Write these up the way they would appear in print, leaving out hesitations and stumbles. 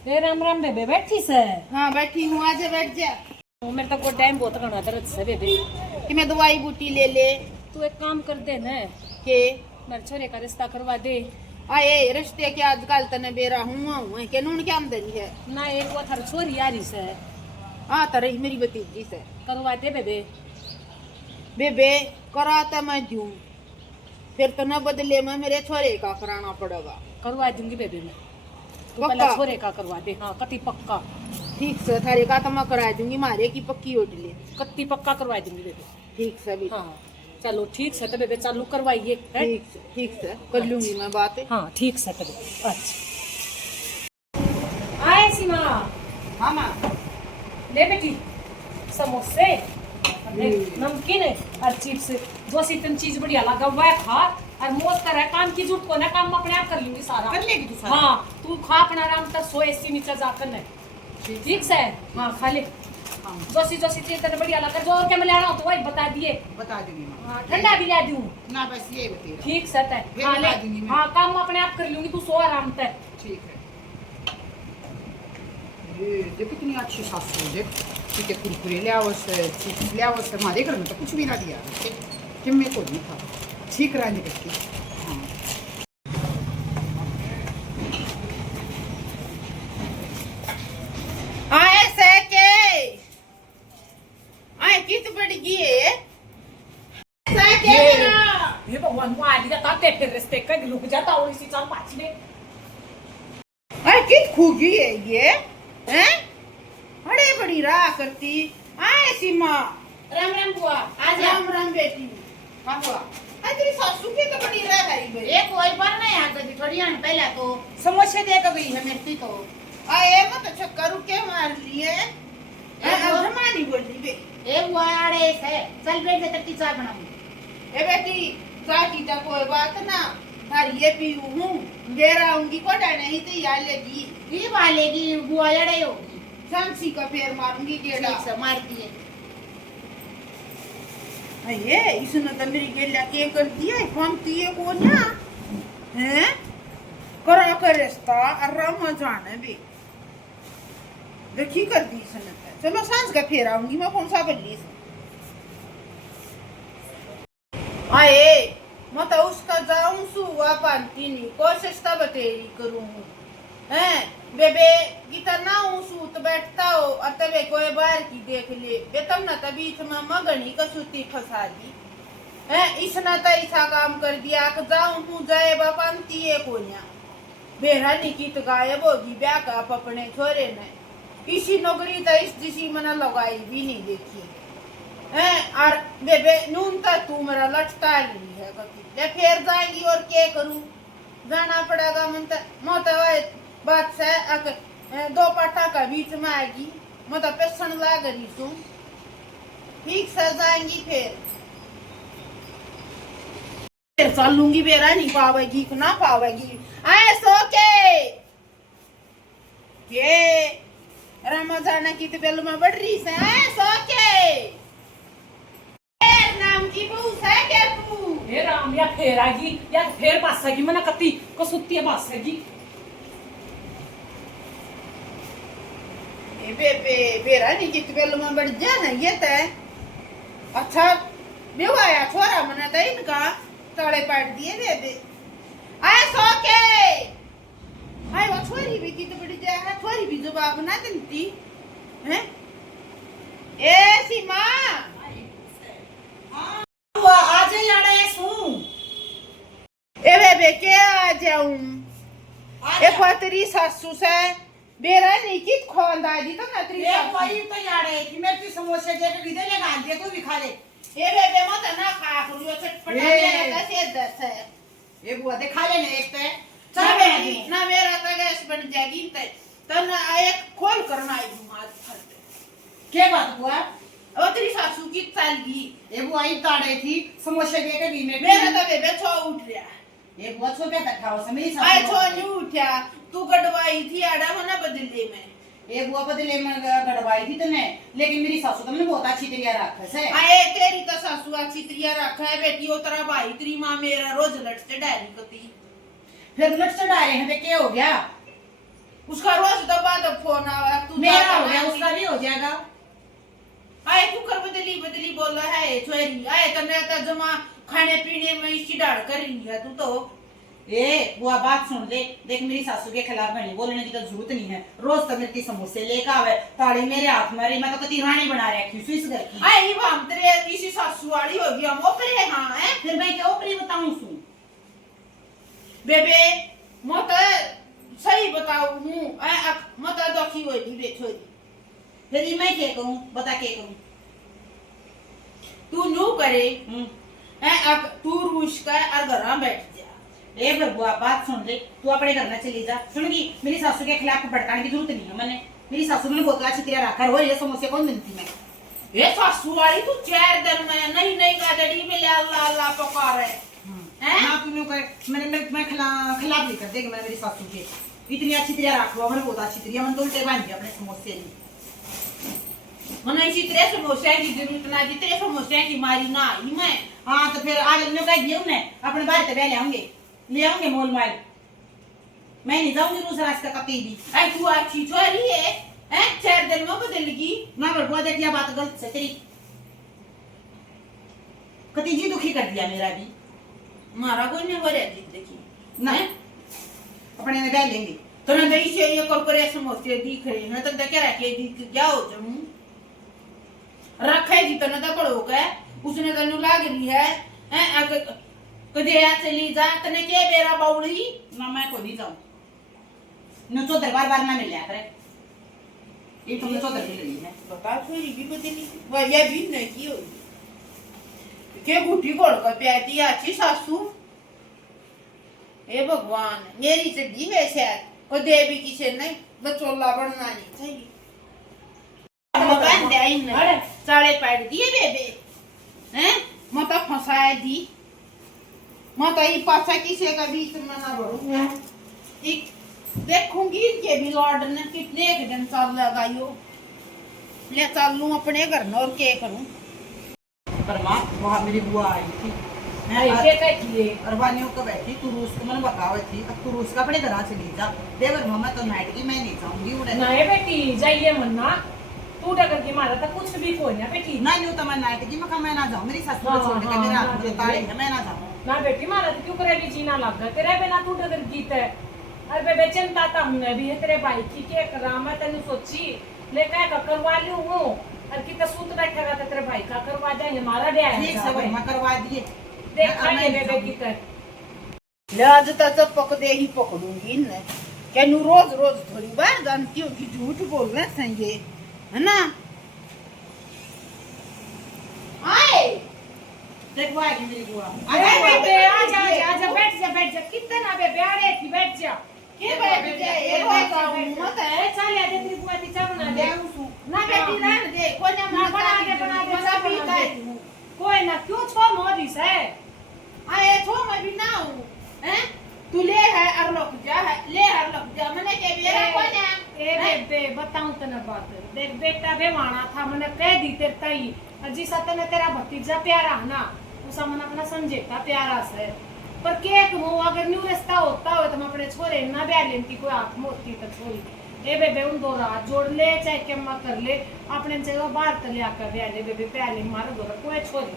ए राम राम बेबे बैठी से। हाँ बैठी हूँ, आज बैठ जा। मेरे तो को टाइम बहुत घना दर्द से बेबे कि मैं दवाई बूटी ले ले। तू एक काम कर दे न के मेरे छोरे का रिश्ता करवा दे। आए रिश्ते के आजकल तने बेरा हूँ के नून क्या आमदनी है ना एक वो थार छोरी यारी से हाँ तरह मेरी भतीजी से करवा दे बेबे। बेबे करा तो मैं दूं, फिर तो न बदले में मेरे छोरे का कराना पड़ेगा। करवा दूंगी बेबे मैं, तू पक्का? पहले छोरे का करवा दे। हाँ कति पक्का। ठीक से थारे का तो मैं करा दूंगी, मारे की पक्की उठ ले। कति पक्का करवा दूंगी बेबे। ठीक से भी हाँ चलो ठीक से तो बेबे चालू करवाइए। ठीक से कर लूंगी मैं बात। हाँ ठीक से कर। अच्छा आए सीमा। हाँ माँ ले बेटी समोसे नमकीन और चिप्स जो सी तुम चीज बढ़िया लगा हुआ है खा और मौज कर है। काम की झूठ को ना काम अपने आप कर लूंगी सारा। कर लेगी तू सारा? हाँ तू खा अपना आराम तक सो एसी नीचे जाकर न ठीक से। हाँ खा ले। हाँ जो सी चीज तेरे बढ़िया लगा जो क्या मैं ले रहा हूँ तो वही बता दिए। बता दूंगी माँ। हाँ ठंडा भी ले दूँ ना बस ये बता ठीक से तय। फिर हाँ बता ले दूंगी मैं। हाँ काम अपने आप कर लूंगी तू सो आराम तक। ठीक है। ये देख कितनी अच्छी सासू है, देख ठीक है। कुरकुरे ले आवस, चिप्स ले आवस। हमारे घर में तो कुछ भी ना दिया कि मैं को नहीं था। ठीक रहने करती। हाँ आए से के आए कित बढ़ गई है से के मेरा। ये भगवान को आदि का ताते फिर रिश्ते का लुक जाता और इसी चार पांच में आए कित खूगी है ये हैं? बड़ी बड़ी राह करती। आए सीमा। राम राम बुआ आज राम राम बेटी। हाँ बुआ आज तेरी सासू की तो बड़ी राह है भाई। एक वही पर नहीं आता थी थोड़ी आने पहले तो समोसे दे के गई है मेरी तो। आए मत चक्कर के मार लिए जमानी बोल दी बे। ए बुआ आड़े से चल बैठ जा तत्ती चाय बनाऊं। ए बेटी चाची तो कोई बात ना थारी ये पीऊ हूँ घेरा आऊंगी कोटा नहीं तो यार लेगी ये वालेगी बुआ आड़े होगी सांसी का फेर मारूंगी गेड़ा। ठीक से मारती है। ये इसने तो मेरी गेला के कर दिया है फंती है को ना हैं करा कर रिश्ता आराम जाने भी देखी कर दी इसने तो। चलो सांस का फेर आऊंगी मैं कौन सा बल्ली से आए मत उसका जाऊं सुवा पांती नहीं कोशिश तब तेरी करूं हैं बेबे कितना हूँ सूत बैठता हो और तबे कोई बार की देख ले बेतम ना तभी इसमें मगनी का सूती फंसा दी है। इसने तो ऐसा काम कर दिया कि जाऊं तू जाए बापंती है कोन्या बेरा निकित गायब होगी ब्याह का अपने छोरे ने इसी नौकरी तो इस दिशी मना लगाई भी नहीं देखी है। और बेबे नून तक तू मेरा लटता नहीं है कभी फिर जाएगी और क्या करूं जाना पड़ेगा मत बात से दो पाटा का बीच में आएगी मतलब पेशन लाग रही तू ठीक से जाएंगी फिर चलूंगी बेरा नहीं पावेगी कि ना पावेगी। आए सो के ये रमजान की तो बेल में बढ़ रही से। आए सो के नाम की बहू से के तू हे राम या फेर आएगी या फेर पासेगी मना कति को सुत्ती है पासेगी। बेबे बेरा नहीं कित बेल में बढ़ जा ना ये तय अच्छा बेवाया छोरा मना था इनका तड़े पाट दिए बेबे। आए सो के आए वो छोरी भी कित बढ़ जा है छोरी भी जवाब ना देती हैं। ए सीमा बुआ आज ही आड़े सू ए बेबे के आ जाऊं एक बार तेरी सासू से बेरा नहीं कित खोंदा दी तो ना तेरी एक वही तो आड़े कि मेरी समोसे दे के विदे लगा दे तू भी खा ले। ए बेबे मत ना खा करियो चटपटा मेरा कैसे दस है। ये बुआ दे खा ले ने एक पे ना चल मेरी बेटी ना मेरा तो गैस बन जाएगी तन एक खोल करना आई दूंगा फट क्या बात बुआ ओ तेरी सासू की सालगी ये बुआ ही ताड़े थी समोसे दे के भी मेरा तो बेबे छो उठ रहा ये बुआ छो क्या तक खाओ से मेरी आए सासू छो नहीं उठा तू गडवाई थी आड़ा होना बदले में ये बुआ बदले में गड़वाई थी तने लेकिन मेरी सासू तो मैंने बहुत अच्छी तरिया रखा है। आए तेरी तो सासू अच्छी तरिया रखा है बेटी ओ तेरा भाई तेरी मां मेरा रोज लट से डाली कती फिर लट चढ़ा रहे हैं तो क्या हो गया उसका रोज दबा दब फोन आवा तू मेरा हो गया उसका भी हो जाएगा। आए तू कर बदली बदली बोल रहा है छोरी आए तने तो जमा खाने पीने में इसकी डाल कर रही है तू तो। ए बुआ बात सुन ले, देख मेरी सासू के खिलाफ बनी बोलने की तो जरूरत नहीं है। रोज तो मेरे समोसे लेकर आवे, ताड़ी मेरे हाथ में रही, मैं तो कती रानी बना रखी हूं इस घर की। आई वो हम तेरे इसी सासू वाली होगी हम ओपरे हां है फिर मैं क्या ऊपरी बताऊं सू बेबे मत सही बताऊ हूं ए मत दुखी होई दी छोरी। फिर मैं क्या कहूं, बता क्या कहूं। तू न्यू करे ए अब तू रूस का और घर में बैठ जा। ए बुआ बात सुन ले, तू अपने घर में चली जा। सुनगी मेरी सासू के खिलाफ भड़काने की जरूरत नहीं है। मैंने मेरी सासू ने बहुत अच्छी तरह रखा है, और ये समोसे कौन देती मैं। ये सासू वाली तू 4 दिन में नहीं गाड़ी में ला ला ला पका रहे हैं ना तू न्यू कर, मैं खिलाफ नहीं कर देगी। मैंने मेरी सासू के इतनी अच्छी तरह रखवा, मैंने बहुत अच्छी तरह मैंने तो उल्टे बांध दिया अपने समोसे में। मैंने इसी तरह समोसे की जरूरत ना जितने समोसे की मारी ना आई मैं। हाँ तो फिर आज न्यू कह दिया उन्हें अपने बाहर से ले आऊंगे मोल माल। मैं नहीं जाऊंगी दूसरा रास्ता कभी भी। ऐ तू अच्छी छोरी है हैं 4 दिन में बदलगी ना बुआ देखिए बात गलत से तेरी कती जी दुखी कर दिया मेरा भी। मारा कोई नहीं करे जिंदगी ना अपने में बैठ लेंगे तो ना दही से ये कुरकुरे समोसे दिख रहे हैं तो क्या रखे दिख क्या हो जाऊं रखे जी तो ना पड़ो के उसने तनु लाग रही है हैं कदे या चली जा तने के बेरा बाउली ना मैं को नहीं जाऊं न तो दरबार बार ना मिल करे ये तुमने तो दरबार ले ली है। बता छोरी भी बदली वो ये भी नहीं की हो के गुटी गोड़ का प्याती अच्छी सासू। हे भगवान मेरी से दी है शायद को देवी की से नहीं बचोला बनना नहीं चाहिए। मकान दे इन साले पैड दिए बेबे हैं मत फंसाए दी मत ई पासा किसे का बीच में ना भरूं एक देखूंगी के भी लॉर्ड ने कितने एक दिन साल लगायो ले चल लूं अपने घर में और के करूं। पर मां वहां मेरी बुआ आई थी ऐसे कैसे अरबानियों को बैठी तू रूस को मैंने बतावे थी। अब तू रूस का अपने घर से ले जा देवर मामा तो नाइट की मैं नहीं जाऊंगी उड़े नहीं बेटी जाइए मन्ना तू डगर की मारा था कुछ भी कोई ना बेटी ना न्यू तो मैं नाइट की मैं ना जाऊं मेरी सासू को छोड़ के मेरे हाथ में ताड़ी है मैं ना जाऊं ना बेटी मारा तो क्यों करे भी जीना लग गया तेरे बिना तू डगर गीत है। अरे बेबे चिंता तो हमने भी है तेरे भाई की के कराम है तेनु सोची ले कह का करवा लूं हूं और कितना सूत बैठेगा तो तेरे भाई का करवा देंगे हमारा दे ठीक से भाई मैं करवा दिए देखाएंगे बेबे की तर ले आज तक पक दे ही पकड़ूंगी न क्या नु रोज रोज थोड़ी बार जानती हूँ कि झूठ बोलना चाहिए है ना। आए देखवा है मेरी बुआ अरे बेबे आजा बैठ जा कितना ना बेबे अरे थी बैठ जा के बैठ जाए ये होता मत है चल या तेरी बुआ ती चाय बना दे ना बेटी रहने दे कोई ना बना दे सब भी खाए कोई ना क्यों छो मोरी से आए छो मैं भी ना हूँ हैं तू ले है और लोग जा है ले और लोग जा मैंने के बेरा कोई ना ए बेबे बताऊं तने बात देख बेटा बेवाना था मैंने कह दी तेरे ताई अजी सतने तेरा भतीजा प्यारा है ना उसा मन अपना समझेता प्यारा से पर केक मो अगर न्यू रिश्ता होता हो तो मैं अपने छोरे ना ब्याह लेती कोई हाथ में होती तो छोरी ए बेबे उन दो रात जोड़ ले चाहे के मैं कर ले अपने जगह बाहर तले आकर ब्याह ले बेबे प्यार ले मार दो कोई छोरी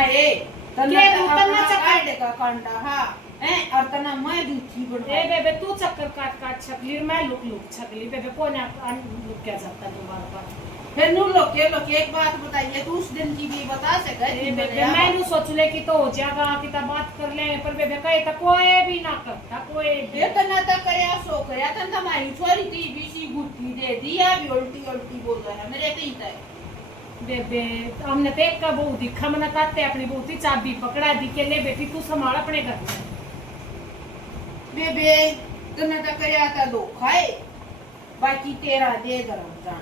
आए के तना चक्कर का कांडा हां हैं और तना मैं दूची बन ए बेबे तू चक्कर काट छकली मैं लुक छकली बेबे कौन लुक क्या जाता दोबारा बात फिर नु लोग के एक बात बताइए तो उस दिन की भी बता सके बेबे मैं नु सोच ले कि तो हो जाएगा कि ता बात कर ले पर बेबे कहे तो कोई भी ना करता कोई भी ये तना तक करया सो करया तन हमारी छोरी थी बीसी गुट्टी दे दिया भी उल्टी बोल रहा है मेरे कहीं तक बेबे हमने तो एक का बहू दिखा मना काते अपनी बहू की चाबी पकड़ा दी के ले बेटी तू संभाल अपने घर में बेबे तना तक करया था धोखा है बाकी तेरा दे गरम जान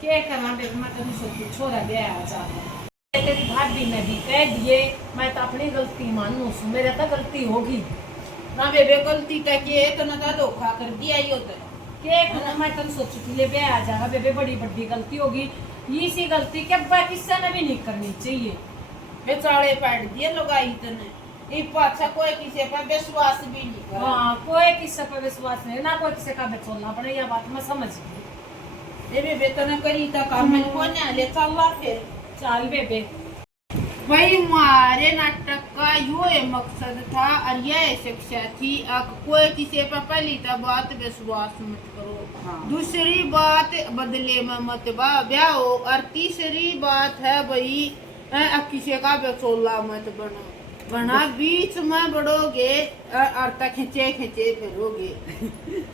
क्या करना बेबे मैं तो सोचती छोरा दे आ जाता तेरी भाभी ने भी कह दिए मैं तो अपनी गलती मानू सु मेरे तो गलती होगी ना बेबे गलती का के तना का धोखा कर दिया ही होता क्या करना मैं तो सोचती ले बे आ जाएगा बेबे बड़ी बड़ी गलती होगी ये सी गलती क्या किसी ने भी नहीं करनी चाहिए वे चाले पैड दिए लगाई तने इस अच्छा कोई किसी पर विश्वास भी नहीं कर। हाँ, कोई किसी पर विश्वास नहीं ना, कोई किसी का बेचोलना पड़े, यह बात मैं समझ गई। ये बेबे तो न करी तो काम में कौन ले चल फिर। चल बेबे। भाई हमारे नाटक का यो मकसद था और यह शिक्षा थी, अब कोई किसी पर पहली तो बात विश्वास मत करो, हाँ। दूसरी बात बदले में मत ब्याहो, और तीसरी बात है भाई अब किसी का बेचोला मत बनो, वरना बीच में बढ़ोगे और तक खिंचे खिंचे फिरोगे।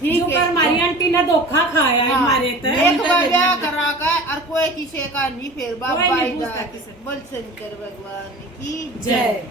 ठीक जो है, हमारी आंटी ने धोखा खाया है हमारे एक बार ब्याह करा कर और कोई किसी का नहीं फिर कोई नहीं बाबा पूछता किसी। बोल शंकर भगवान की जय।